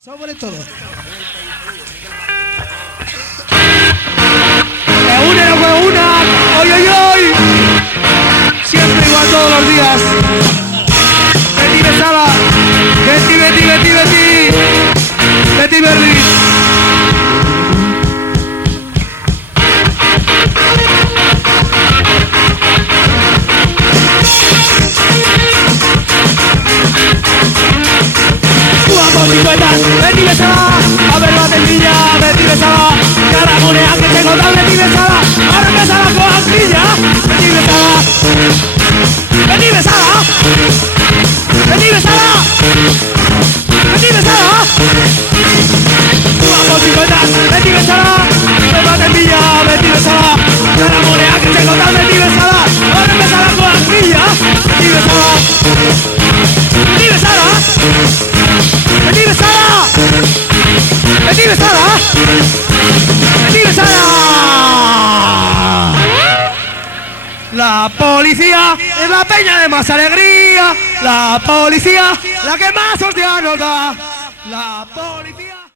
Sobre todo. ¡Una, no fue una! ¡Oy, oy, oy! Siempre igual todos los días. Betty Besada. Betty, Betty, Betty, Betty. Betty Berlin. Jugamos 50, Betty Besada. A ver, batendilla, Betty Besada. Cada moneda que tengo da Betty Besada. Ahora empieza la coacilla. Betty Besada. Betty Besada. Betty Besada. Betty Besada. Jugamos 50, Betty Besada. A ver, batendilla, Betty Besada. Cada moneda que tengo da Betty Besada. Ahora empieza la coacilla. Betty Besada. Betty Besada. Betty Besada. Betty Besada. Betty Besada. La policía es la peña de más alegría. La policía, la que más hostia nos da. La policía.